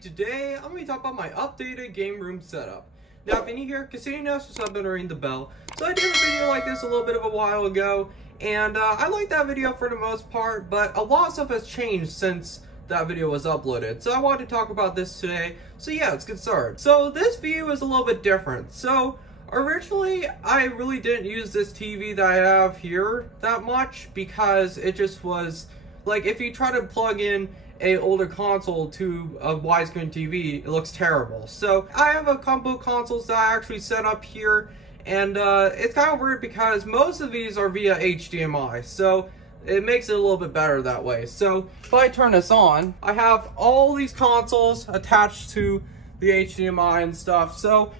today I'm going to talk about my updated game room setup. Now if you're new here, consider you know, sub and ring the bell. So I did a video like this a little bit of a while ago, and I liked that video for the most part, but a lot of stuff has changed since that video was uploaded. So I wanted to talk about this today. So yeah, let's get started. So this view is a little bit different. So originally, I really didn't use this TV that I have here that much because it just was, like, if you try to plug in a older console to a widescreen TV, it looks terrible. So I have a couple consoles that I actually set up here, and it's kind of weird because most of these are via HDMI, so it makes it a little bit better that way. So if I turn this on, I have all these consoles attached to the HDMI and stuff. So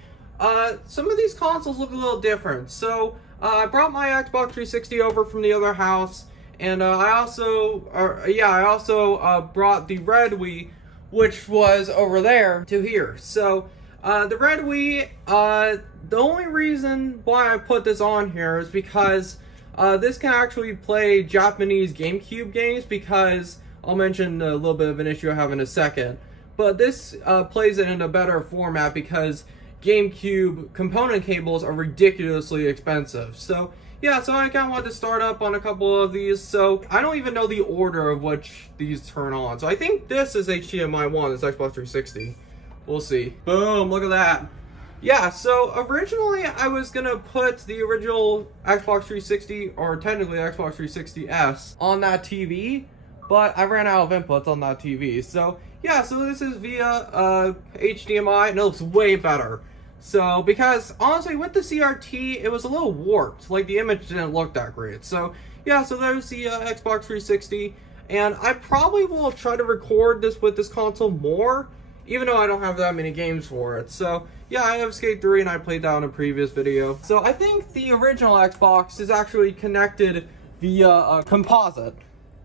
some of these consoles look a little different. So I brought my Xbox 360 over from the other house, and I also brought the Red Wii, which was over there, to here. So the Red Wii, the only reason why I put this on here is because this can actually play Japanese GameCube games, because I'll mention a little bit of an issue I have in a second. But this plays it in a better format because GameCube component cables are ridiculously expensive. So yeah, so I kind of wanted to start up on a couple of these. So I don't even know the order of which these turn on. So I think this is HDMI 1, this Xbox 360. We'll see. Boom, look at that. Yeah, so originally I was gonna put the original Xbox 360, or technically Xbox 360S, on that TV, but I ran out of inputs on that TV. So yeah, so this is via HDMI, and it looks way better. So, because honestly, with the CRT, it was a little warped. Like, the image didn't look that great. So, yeah, so there's the Xbox 360. And I probably will try to record this with this console more, even though I don't have that many games for it. So, yeah, I have Skate 3, and I played that in a previous video. So, I think the original Xbox is actually connected via composite.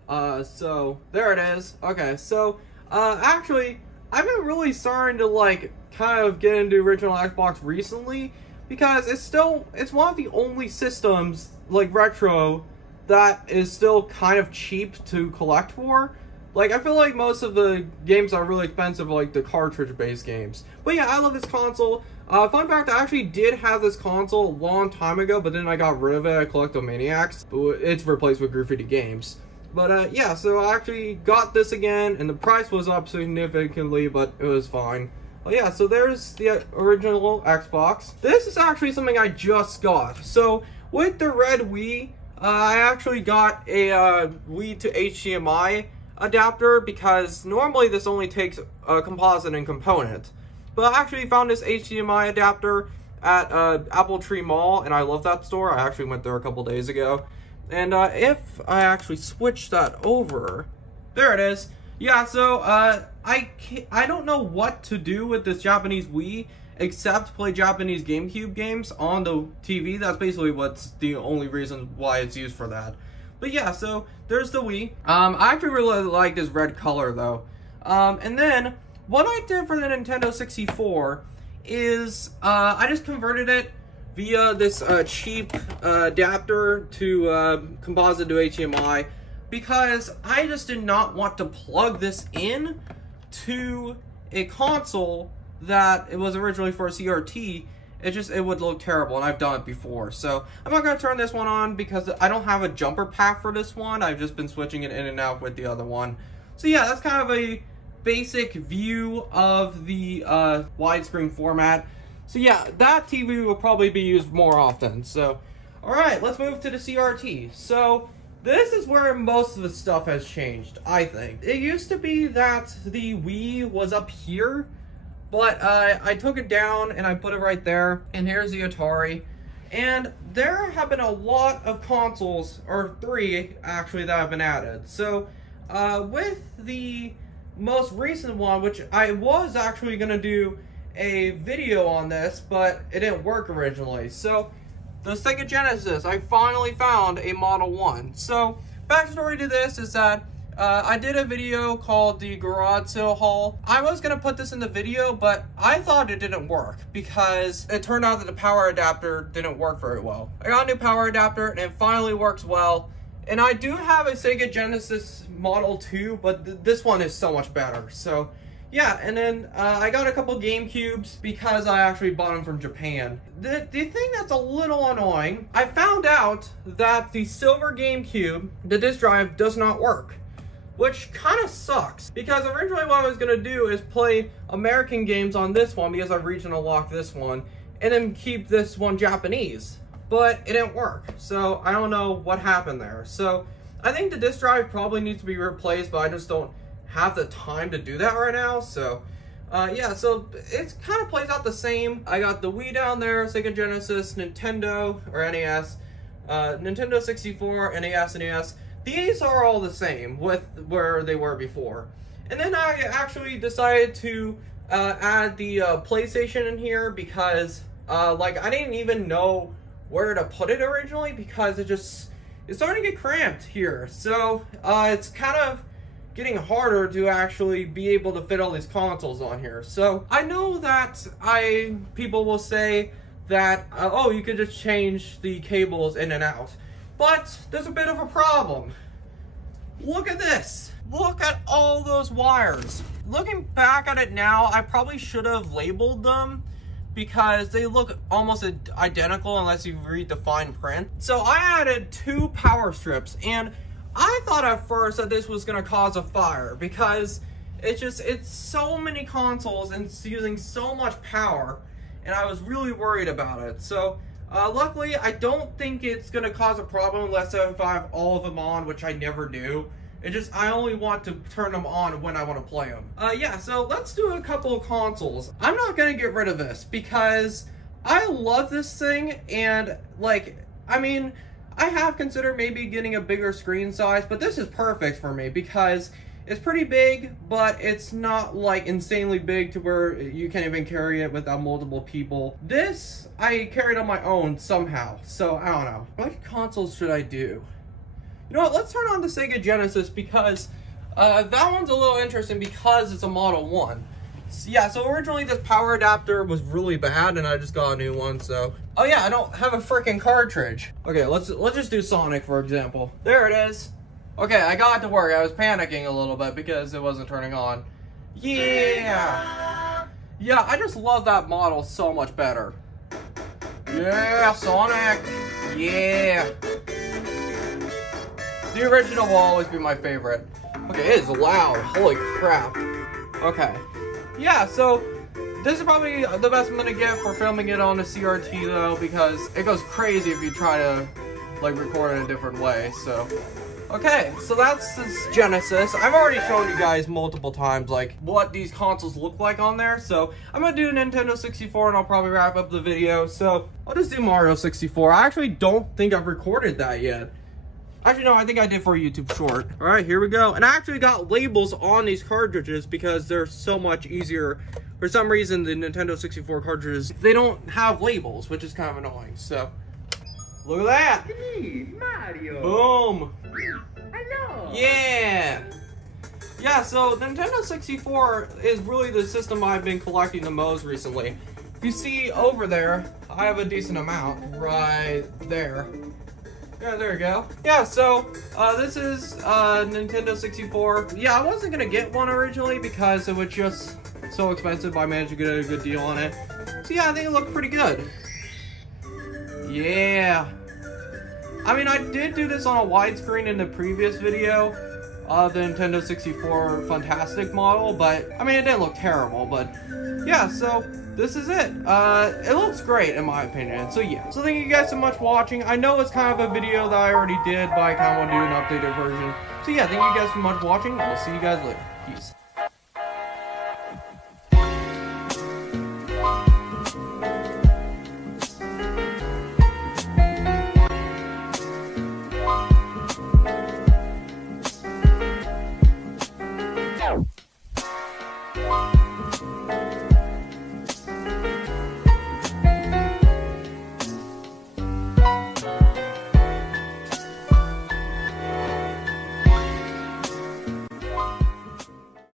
So, there it is. Okay, so, actually, I've been really starting to, like, kind of get into original Xbox recently, because it's one of the only systems, like retro, that is still kind of cheap to collect for. Like, I feel like most of the games are really expensive, like the cartridge-based games. But yeah, I love this console. Fun fact, I actually did have this console a long time ago, but then I got rid of it at Collectomaniacs. It's replaced with Graffiti Games. But yeah, so I actually got this again, and the price was up significantly, but it was fine. Well, yeah, so there's the original Xbox. This is actually something I just got. So with the Red Wii, I actually got a Wii to HDMI adapter, because normally this only takes a composite and component. But I actually found this HDMI adapter at Apple Tree Mall, and I love that store. I actually went there a couple days ago. And if I actually switch that over, there it is. Yeah, so I don't know what to do with this Japanese Wii except play Japanese GameCube games on the TV. That's basically what's the only reason why it's used for that. But yeah, so there's the Wii. I actually really like this red color though. And then what I did for the Nintendo 64 is I just converted it via this cheap adapter to composite to HDMI, because I just did not want to plug this in to a console that it was originally for a CRT. It would look terrible, and I've done it before. So I'm not going to turn this one on because I don't have a jumper pack for this one. I've just been switching it in and out with the other one. So yeah, that's kind of a basic view of the widescreen format. So yeah, that TV will probably be used more often. So, alright, let's move to the CRT. So, this is where most of the stuff has changed, I think. It used to be that the Wii was up here, but I took it down and I put it right there. And here's the Atari. And there have been a lot of consoles, or 3 actually, that have been added. So, with the most recent one, which I was actually going to do a video on this, but it didn't work originally. So the Sega Genesis, I finally found a Model 1. So backstory to this is that I did a video called the Garage Sale Haul. I was gonna put this in the video, but I thought it didn't work because it turned out that the power adapter didn't work very well. I got a new power adapter and it finally works well. And I do have a Sega Genesis Model 2, but this one is so much better. So yeah, and then I got a couple GameCubes because I actually bought them from Japan. The thing that's a little annoying, I found out that the silver GameCube, the disc drive, does not work. Which kind of sucks, because originally what I was going to do is play American games on this one because I've regional locked this one, and then keep this one Japanese. But it didn't work, so I don't know what happened there. So I think the disc drive probably needs to be replaced, but I just don't have the time to do that right now. So yeah, so it kind of plays out the same. I got the Wii down there, Sega Genesis, Nintendo, or NES, Nintendo 64, NES, NES. These are all the same with where they were before. And then I actually decided to add the PlayStation in here because like I didn't even know where to put it originally because it's starting to get cramped here. So it's kind of getting harder to actually be able to fit all these consoles on here. So I know that people will say that oh, you could just change the cables in and out. But there's a bit of a problem. Look at this. Look at all those wires. Looking back at it now, I probably should have labeled them because they look almost identical unless you read the fine print. So I added 2 power strips, and I thought at first that this was gonna cause a fire because it's so many consoles and it's using so much power, and I was really worried about it. So luckily, I don't think it's going to cause a problem unless if I have all of them on, which I never do. I only want to turn them on when I want to play them. Yeah, so let's do a couple of consoles. I'm not going to get rid of this because I love this thing, and like, I mean, I have considered maybe getting a bigger screen size, but this is perfect for me because it's pretty big, but it's not like insanely big to where you can't even carry it without multiple people. This, I carried on my own somehow, so I don't know. What consoles should I do? You know what, let's turn on the Sega Genesis because that one's a little interesting because it's a Model 1. So, yeah, so originally this power adapter was really bad and I just got a new one, so. Oh yeah, I don't have a freaking cartridge. Okay, let's just do Sonic, for example. There it is. Okay, I got it to work. I was panicking a little bit because it wasn't turning on. Yeah! Yeah, I just love that model so much better. Yeah, Sonic! Yeah! The original will always be my favorite. Okay, it is loud. Holy crap. Okay. Yeah, so this is probably the best I'm gonna get for filming it on a CRT though, because it goes crazy if you try to like record in a different way, so. Okay, so that's this Genesis. I've already shown you guys multiple times, like, what these consoles look like on there. So, I'm gonna do Nintendo 64, and I'll probably wrap up the video. So, I'll just do Mario 64. I actually don't think I've recorded that yet. Actually, no, I think I did for a YouTube short. All right, here we go. And I actually got labels on these cartridges because they're so much easier. For some reason, the Nintendo 64 cartridges, they don't have labels, which is kind of annoying. So, look at that. Hey, Mario. Boom. Hello. Yeah. Yeah, so the Nintendo 64 is really the system I've been collecting the most recently. If you see over there, I have a decent amount right there. Yeah, there you go. Yeah, so this is Nintendo 64. Yeah, I wasn't gonna get one originally because it was just so expensive, but I managed to get a good deal on it. So yeah, I think it looked pretty good. Yeah. I mean, I did do this on a widescreen in the previous video of the Nintendo 64 Fantastic model, but I mean, it didn't look terrible, but yeah, so this is it. It looks great in my opinion, so yeah. So thank you guys so much for watching. I know it's kind of a video that I already did, but I kind of want to do an updated version. So yeah, thank you guys so much for watching. I'll see you guys later. Peace.